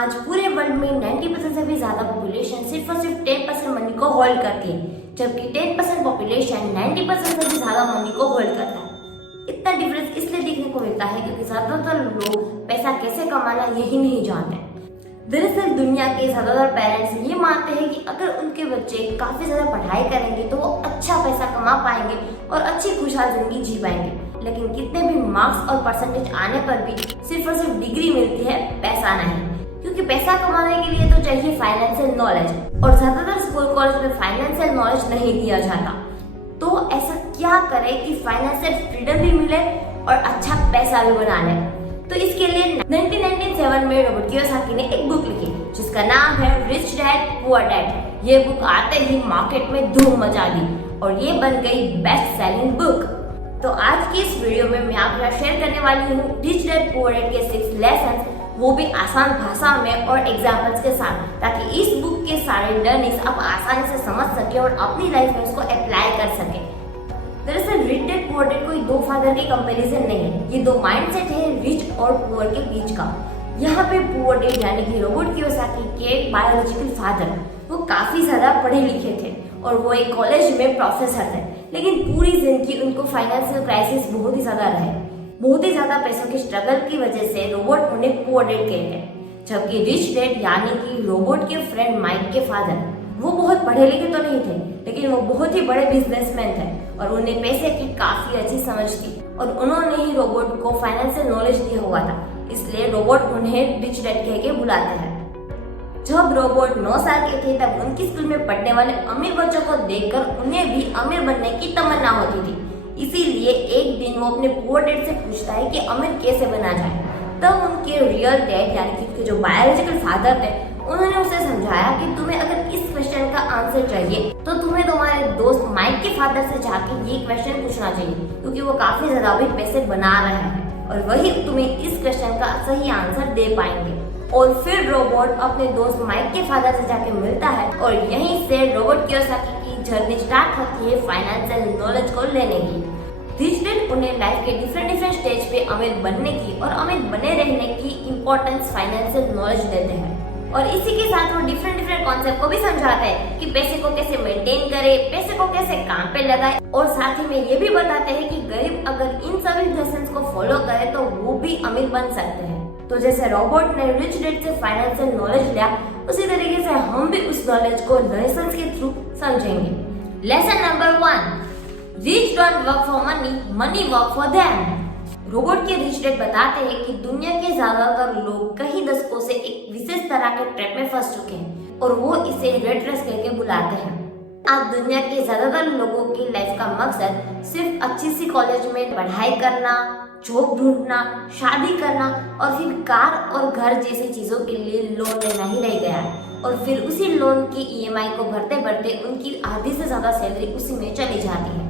आज पूरे वर्ल्ड में 90% से भी ज्यादा पॉपुलेशन सिर्फ और सिर्फ 10% मनी को होल्ड करती है, जबकि 10% पॉपुलेशन 90% से भी ज्यादा मनी को होल्ड करता है। इतना डिफरेंस इसलिए देखने को मिलता है क्योंकि ज्यादातर लोग पैसा कैसे कमाना यही नहीं जानते। दरअसल दुनिया के ज्यादातर पेरेंट्स ये मानते हैं कि अगर उनके बच्चे काफी ज्यादा पढ़ाई करेंगे तो वो अच्छा पैसा कमा पाएंगे और अच्छी खुशहाल जिंदगी जी पाएंगे। लेकिन कितने भी मार्क्स और परसेंटेज आने पर भी सिर्फ और सिर्फ डिग्री मिलती है, पैसा नहीं। क्योंकि पैसा कमाने के लिए तो चाहिए फाइनेंशियल नॉलेज और ज्यादातर स्कूल कॉलेज में फाइनेंशियल नॉलेज नहीं दिया जाता। तो ऐसा क्या करें कि फाइनेंशियल फ्रीडम भी मिले और अच्छा पैसा भी बना ले। तो इसके लिए 1997 में रॉबर्ट कियोसाकी ने एक बुक लिखी जिसका नाम है रिच डैड पुअर डैड। ये बुक आते ही मार्केट में धूम मचा दी और ये बन गई बेस्ट सेलिंग बुक। तो आज की इस वीडियो में मैं आपके साथ शेयर करने वाली हूँ रिच डैड पुअर डैड के 6 लेसन, वो भी आसान भाषा में और एग्जाम्पल्स के साथ, ताकि इस बुक के सारे लर्निंग्स आप आसानी से समझ सके और अपनी लाइफ में उसको अप्लाई कर सके। दरअसल रिच डैड पुअर डैड कोई दो फादर की कंपैरिजन नहीं है, ये दो माइंडसेट है रिच और पुअर के बीच का। यहाँ पे पुअर डैड यानी कि रॉबर्ट कियोसाकी के बायोलॉजिकल फादर वो काफी ज्यादा पढ़े लिखे थे और वो एक कॉलेज में प्रोफेसर थे, लेकिन पूरी जिंदगी उनको फाइनेंशियल क्राइसिस बहुत ही ज्यादा रहे। बहुत ही ज्यादा पैसों के स्ट्रगल की वजह से रॉबर्ट उन्हें पुअर डैड कहते हैं, जबकि रिच डैड यानी कि रॉबर्ट के फ्रेंड माइक के फादर वो बहुत पढ़े लिखे तो नहीं थे, लेकिन वो बहुत ही बड़े बिजनेसमैन थे और उन्हें पैसे की काफी अच्छी समझ थी और उन्होंने ही रॉबर्ट को फाइनेंशियल नॉलेज दिया हुआ था, इसलिए रॉबर्ट उन्हें रिच डैड कह के बुलाते हैं। जब रॉबर्ट 9 साल के थे तब उनकी स्कूल में पढ़ने वाले अमीर बच्चों को देखकर उन्हें भी अमीर बनने की तमन्ना होती थी। इसीलिए एक दिन वो अपने पुअर डैड से पूछता है कि अमीर कैसे बना जाए। तब उनके रियल डैड यानी कि उनके जो बायोलॉजिकल फादर थे उन्होंने उसे समझाया कि तुम्हें अगर इस क्वेश्चन का आंसर चाहिए तो तुम्हें तुम्हारे दोस्त माइक के फादर से जाके ये क्वेश्चन पूछना चाहिए, क्योंकि वो काफी ज्यादा भी पैसे बना रहे हैं और वही तुम्हें इस क्वेश्चन का सही आंसर दे पाएंगे। और फिर रॉबर्ट अपने दोस्त माइक के फादर से जाके मिलता है और यहीं से रॉबर्ट कियोसाकी की जर्नी स्टार्ट होती है फाइनेंशियल नॉलेज को लेने की। रिच डैड उन्हें लाइफ के डिफरेंट स्टेज पे अमीर बनने की और अमीर बने रहने की इम्पोर्टेंस फाइनेंशियल नॉलेज देते हैं और इसी के साथ वो डिफरेंट कॉन्सेप्ट को भी समझाते हैं कि पैसे को कैसे मेंटेन करे, पैसे को कैसे काम पे लगाए और साथ ही में ये भी बताते हैं कि गरीब अगर इन सभी लेसन्स को फॉलो करे तो वो भी अमीर बन सकते हैं। तो जैसे रॉबर्ट ने रिच डैड से फाइनेंशियल नॉलेज लिया, उसी तरीके से हम भी उस नॉलेज को लेसन्स के थ्रू समझेंगे। Lesson number 1, rich don't work for money, money work for them. Robert के रिच डैड बताते हैं कि दुनिया के ज्यादातर लोग कई दशकों से एक विशेष तरह के ट्रैप में फंस चुके हैं और वो इसे रेट रेस करके बुलाते हैं। आज दुनिया के ज्यादातर लोगों की लाइफ का मकसद सिर्फ अच्छी सी कॉलेज में पढ़ाई करना, जॉब ढूंढना, शादी करना और फिर कार और घर जैसी चीजों के लिए लोन लेना ही रह गया है और फिर उसी लोन की ईएमआई को भरते भरते उनकी आधी से ज्यादा सैलरी उसी में चली जाती है।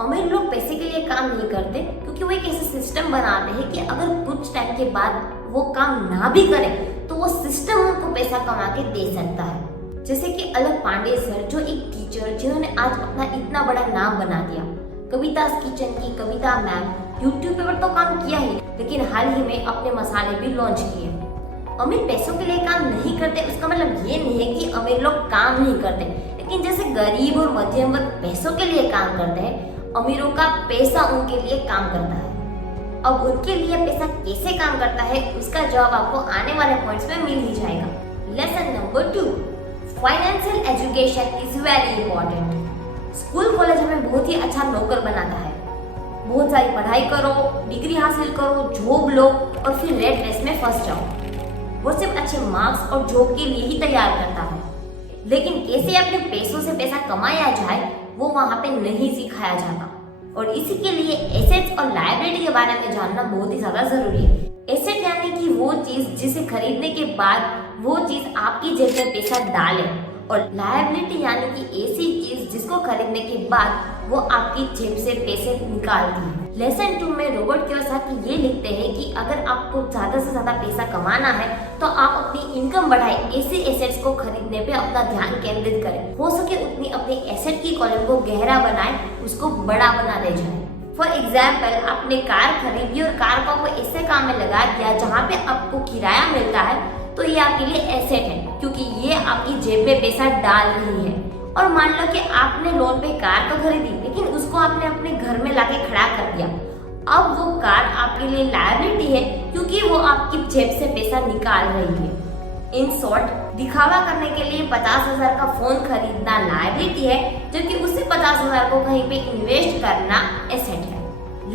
अमीर लोग पैसे के लिए काम नहीं करते क्योंकि वो एक ऐसा सिस्टम बनाते हैं कि अगर कुछ टाइम के बाद वो काम ना भी करे तो वो सिस्टम उनको पैसा कमा के दे सकता है। जैसे कि अलक पांडे सर, जो एक टीचर जिन्होंने आज अपना इतना बड़ा नाम बना दिया। कविता किचन की कविता मैम यूट्यूब पे तो काम किया ही, लेकिन हाल ही में अपने मसाले भी लॉन्च किए। अमीर पैसों के लिए काम नहीं करते उसका मतलब ये नहीं है कि अमीर लोग काम नहीं करते, लेकिन जैसे गरीब और मध्यम वर्ग पैसों के लिए काम करते हैं, अमीरों का पैसा उनके लिए काम करता है। अब उनके लिए पैसा कैसे काम करता है उसका जवाब आपको आने वाले पॉइंट्स में मिल ही जाएगा। Lesson number 2, financial education is very important. School college हमें बहुत ही अच्छा नौकर बनाता है। बहुत सारी पढ़ाई करो, डिग्री हासिल करो, जॉब लो और फिर रेट रेस में फंस जाओ। वो सिर्फ अच्छे मार्क्स और जॉब के लिए ही तैयार करता है, लेकिन कैसे अपने पैसों से पैसा कमाया जाए वो वहाँ पे नहीं सिखाया जाता। और इसी के लिए एसेट्स और लायबिलिटी के बारे में जानना बहुत ही ज्यादा जरूरी है। एसेट यानी कि वो चीज जिसे खरीदने के बाद वो चीज आपकी जेब में पैसा डाले और लायबिलिटी यानी कि ऐसी चीज जिसको खरीदने के बाद वो आपकी जेब से पैसे निकालती है। लेसन 2 में रॉबर्ट कियोसाकी ये लिखते हैं कि अगर आपको ज्यादा से ज्यादा पैसा कमाना है तो आप अपनी इनकम बढ़ाएं, ऐसे एसेट्स को खरीदने पे अपना ध्यान केंद्रित करें। हो सके उतनी अपनी एसेट की कॉलम को गहरा बनाएं, उसको बड़ा बना ले जाए। फॉर एग्जाम्पल, आपने कार खरीदी और कार को ऐसे काम में लगा दिया जहाँ पे आपको किराया मिलता है, तो आपके लिए एसेट है, क्योंकि ये आपकी जेब में पैसा डाल रही है। और मान लो कि आपने लोन पे कार तो खरीदी, लेकिन उसको आपने अपने घर में लाके खड़ा कर दिया। अब वो कार आपके लिए लायबिलिटी है, क्योंकि वो आपकी जेब से पैसा निकाल रही है। इन शॉर्ट, दिखावा करने के लिए 50,000 का फोन खरीदना लायबिलिटी है, जबकि उससे 50,000 को कहीं पे इन्वेस्ट करना एसेट है।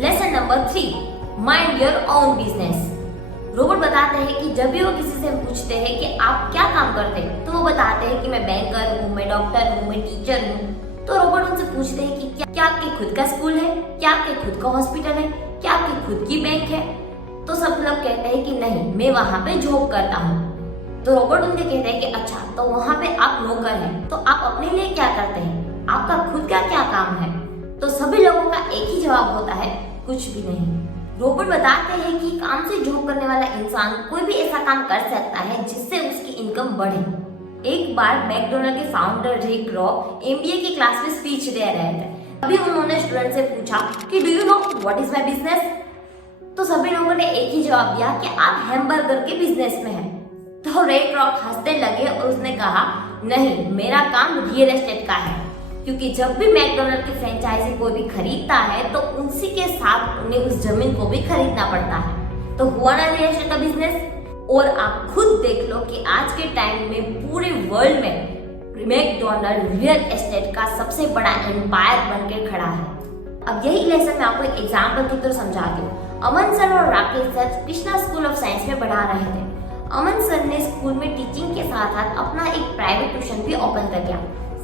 Lesson number 3, mind your own business. Robot बताते हैं कि जब भी वो किसी से पूछते हैं कि आप क्या काम करते हैं, तो वो बताते हैं कि मैं बैंकर हूँ, मैं डॉक्टर हूँ, मैं टीचर हूँ। तो रोबोट उनसे पूछते हैं कि क्या आपके खुद का स्कूल है, क्या आपके खुद का हॉस्पिटल है, क्या आपकी खुद की बैंक है? तो सब लोग कहते हैं कि नहीं, मैं वहाँ पे जॉब करता हूँ। तो रोबोट उनसे कहते हैं कि अच्छा, तो वहाँ पे आप नौकर हैं, तो आप अपने लिए क्या करते हैं, आपका खुद का क्या काम है? तो सभी लोगों का एक ही जवाब होता है, कुछ भी नहीं। रोबोट बताते हैं कि काम से जॉब करने वाला इंसान कोई भी ऐसा काम कर सकता है जिससे उसकी इनकम बढ़े। एक बार मैकडोनल्ड के फाउंडर रिक रॉक एमबीए की क्लास में स्पीच दे रहे थे। अभी उन्होंने स्टूडेंट से पूछा कि do you know what is my business? तो सभी लोगों ने एक ही जवाब दिया कि आप हैमबर्गर के बिजनेस में हैं। तो रिक रॉक हंसने लगे और उसने कहा, नहीं, मेरा काम रियल एस्टेट का है, क्योंकि जब भी मैकडोनल्ड की फ्रेंचाइजी कोई भी खरीदता है तो उसी के साथ उन्हें उस जमीन को भी खरीदना पड़ता है। तो हुआ ना रियल एस्टेट का बिजनेस। और आप खुद देख लो कि आज के टाइम में पूरे वर्ल्ड में मैकडोनल्ड रियल एस्टेट का सबसे बड़ा एम्पायर बनकर खड़ा है। अब यही लेसन मैं आपको एक एग्जाम्पल के थ्रू समझाती हूँ। अमन सर और Rakesh sir Krishna school of science में पढ़ा रहे थे। अमन सर ने स्कूल में टीचिंग के साथ साथ अपना एक प्राइवेट ट्यूशन भी ओपन कर दिया।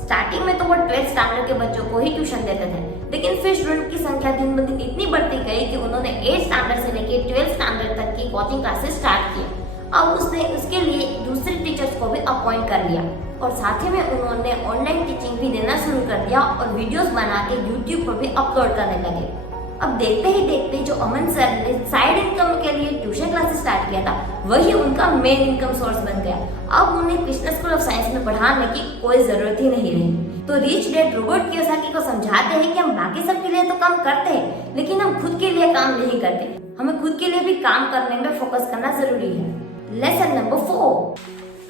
स्टार्टिंग में तो वो 12th स्टैंडर्ड के बच्चों को ही ट्यूशन देते थे, लेकिन फिर स्टूडेंट की संख्या दिन ब दिन इतनी बढ़ती गई कि उन्होंने 8th स्टैंडर्ड से लेकर 12th स्टैंडर्ड तक की कोचिंग क्लासेस स्टार्ट किए। अब उसने उसके लिए दूसरे टीचर्स को भी अपॉइंट कर लिया और साथ ही में उन्होंने ऑनलाइन टीचिंग भी देना शुरू कर दिया और वीडियोस बना के यूट्यूब पर भी अपलोड करने लगे। अब देखते ही देखते जो अमन सर ने साइड इनकम के लिए ट्यूशन क्लासेस स्टार्ट किया था, वही उनका मेन इनकम सोर्स बन गया। अब उन्हें कृष्णा स्कूल ऑफ साइंस में पढ़ाने की कोई जरूरत ही नहीं रही। तो रिच डैड रोबोट कियोसाकी को समझाते हैं कि हम बाकी सब के लिए तो काम करते हैं, लेकिन हम खुद के लिए काम नहीं करते। हमें खुद के लिए भी काम करने में फोकस करना जरूरी है। Lesson number 4,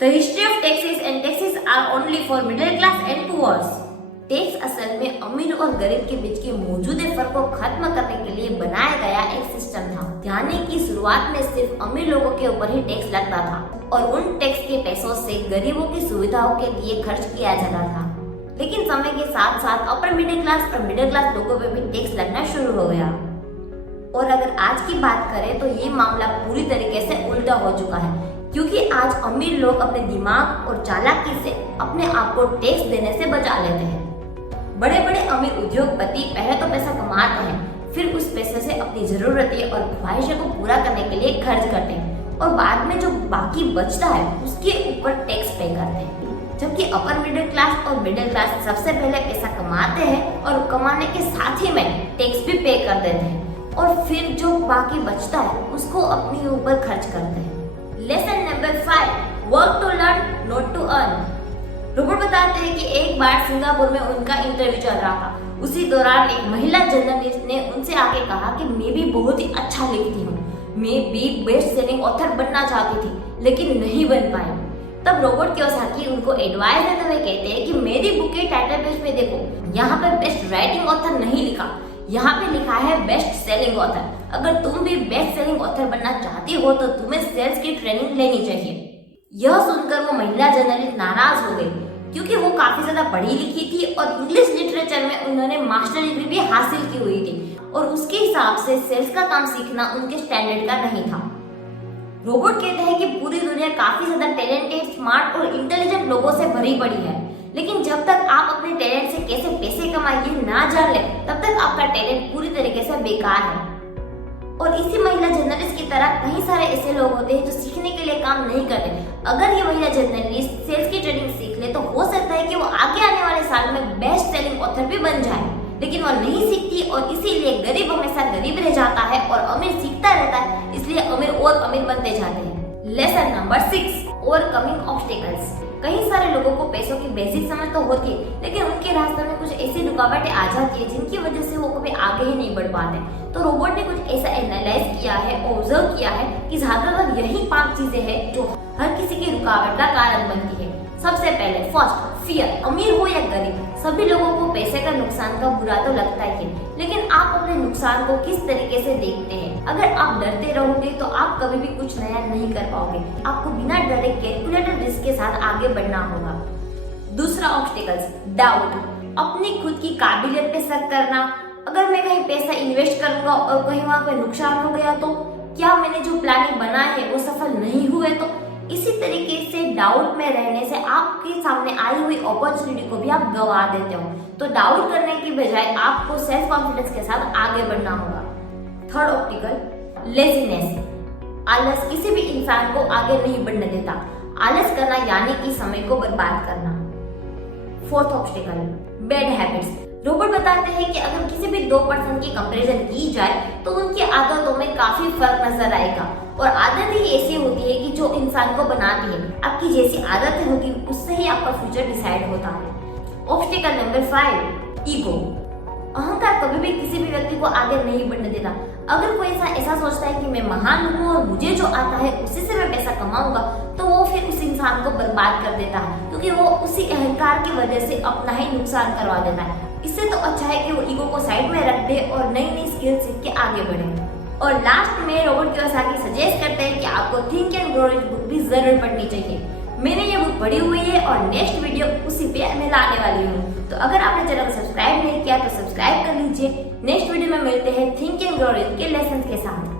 the history of taxes and taxes are only for middle class and poors. Tax असल में अमीर और गरीब के बीच के मौजूदा फर्क को खत्म करने के लिए बनाया गया एक सिस्टम था। यानी कि शुरुआत में सिर्फ अमीर लोगों के ऊपर ही टैक्स लगता था और उन टैक्स के पैसों से गरीबों की सुविधाओं के लिए खर्च किया जाता था। लेकिन समय के साथ साथ अपर मिडिल क्लास और मिडिल क्लास लोगों पे भी टैक्स लगना शुरू हो गया। और अगर आज की बात करें तो ये मामला पूरी तरीके से उल्टा हो चुका है, क्योंकि आज अमीर लोग अपने दिमाग और चालाकी से अपने आप को टैक्स देने से बचा लेते हैं। बड़े बड़े अमीर उद्योगपति पहले तो पैसा कमाते हैं, फिर उस पैसे से अपनी जरूरतें और ख्वाहिशों को पूरा करने के लिए खर्च करते हैं और बाद में जो बाकी बचता है उसके ऊपर टैक्स पे करते हैं। जबकि अपर मिडिल क्लास और मिडिल क्लास सबसे पहले पैसा कमाते हैं और कमाने के साथ ही में टैक्स भी पे कर देते हैं और फिर जो बाकी बचता है उसको अपने ऊपर खर्च करते हैं। Lesson number 5, work to learn not to earn. Robert बताते हैं कि एक बार सिंगापुर में उनका इंटरव्यू चल रहा था। उसी दौरान एक महिला जर्नलिस्ट ने उनसे आके कहा कि मैं भी बहुत ही अच्छा लिखती हूँ, मैं भी बेस्ट सेलिंग ऑथर बनना चाहती थी, लेकिन नहीं बन पाई। तब रोबोट कियोसाकी उनको एडवाइस देते हुए कहते हैं कि मेरी बुक के टाइटल पेज पे देखो, यहाँ पे बेस्ट राइटिंग ऑथर नहीं लिखा, यहाँ पे लिखा है बेस्ट सेलिंग ऑथर। अगर तुम भी बेस्ट सेलिंग ऑथर बनना चाहती हो तो तुम्हें सेल्स की ट्रेनिंग लेनी चाहिए। यह सुनकर वो महिला जर्नलिस्ट नाराज हो गई, क्योंकि वो काफी ज्यादा पढ़ी लिखी थी और इंग्लिश लिटरेचर में उन्होंने मास्टर डिग्री भी हासिल की हुई थी और उसके हिसाब से सेल्स का काम सीखना उनके स्टैंडर्ड का नहीं था। रोबोट कहते हैं कि पूरी दुनिया काफी ज्यादा टैलेंटेड, स्मार्ट और इंटेलिजेंट लोगों से भरी पड़ी है, लेकिन जब तक आप अपने टैलेंट से कैसे पैसे कमाइए ना जान ले, तब तक आपका टैलेंट पूरी तरीके से बेकार है। और इसी महिला जर्नलिस्ट की तरह कई सारे ऐसे लोग होते हैं जो सीखने के लिए काम नहीं करते। अगर ये महिला जर्नलिस्ट सेल्स की ट्रेनिंग सीख ले तो हो सकता है कि वो आगे आने वाले साल में बेस्ट सेलिंग ऑथर भी बन जाए, लेकिन वो नहीं सीखती और इसीलिए गरीब हमेशा गरीब रह जाता है और अमीर सीखता रहता है, इसलिए अमीर और अमीर बनते जाते हैं। Lesson number 6, overcoming obstacles. कई सारे लोगों को पैसों की बेसिक समझ तो होती है, लेकिन उनके रास्ते में कुछ ऐसी रुकावटें आ जाती है जिनकी वजह से वो कभी आगे ही नहीं बढ़ पाते। तो रोबोट ने कुछ ऐसा एनालाइज किया है, ऑब्जर्व किया है कि ज्यादातर यही 5 चीजें हैं जो हर किसी की रुकावट का कारण बनती है। सबसे पहले फर्स्ट फियर, अमीर हो या गरीब सभी लोगों को पैसे का नुकसान का बुरा तो लगता ही है, लेकिन आप अपने नुकसान को किस तरीके से देखते हैं। अगर आप डरते रहोगे तो आप कभी भी कुछ नया नहीं कर पाओगे। आपको बिना डरे कैलकुलेटेड रिस्क के साथ आगे बढ़ना होगा। दूसरा ऑब्स्टिकल्स, डाउट, अपनी खुद की काबिलियत पे शक करना। अगर मैं कहीं पैसा इन्वेस्ट करूंगा और कहीं वहां पे नुकसान हो गया तो क्या मैंने जो प्लानिंग बनाया है वो सफल नहीं हुए तो। इसी तरीके से डाउट में रहने से आपके सामने आई हुई अपॉर्चुनिटी को भी आप गवा देते हो। तो डाउट करने की बजाय आपको सेल्फ कॉन्फिडेंस के साथ आगे बढ़ना होगा। थर्ड ऑप्टिकल, लेजीनेस, आलस किसी भी इंसान को आगे नहीं बढ़ने देता। आलस करना यानी कि समय को बर्बाद करना। Fourth obstacle, bad habits, robot बताते हैं कि अगर किसी भी दो पर्सन की कंपैरिजन की जाए तो उनकी आदतों में काफी फर्क नजर आएगा। और आदत ही ऐसी होती है कि जो इंसान को बनाती है। आपकी जैसी आदतें होगी उससे ही आपका फ्यूचर डिसाइड होता है। ऑब्स्टिकल नंबर 5, ईगो, अहंकार कभी भी किसी भी व्यक्ति को आगे नहीं बढ़ने देता। अगर कोई ऐसा सोचता है कि मैं महान हूँ और मुझे जो आता है उसी से मैं पैसा कमाऊंगा तो वो फिर उस इंसान को बर्बाद कर देता है, क्योंकि वो उसी अहंकार की वजह से अपना ही नुकसान करवा देता है। इससे तो अच्छा है कि वो ईगो को साइड में रख दे और नई नई स्किल सीख के आगे बढ़े। और लास्ट में रॉबर्ट कियोसाकी सजेस्ट करते हैं कि आपको think and grow rich book भी जरूर पढ़नी चाहिए। मैंने ये बुक पढ़ी हुई है और नेक्स्ट वीडियो उसी पे मैं लाने वाली हूँ। तो अगर आपने चैनल को सब्सक्राइब नहीं किया तो सब्सक्राइब कर लीजिए। नेक्स्ट वीडियो में मिलते हैं थिंक एंड ग्रो रिच के लेसन के साथ।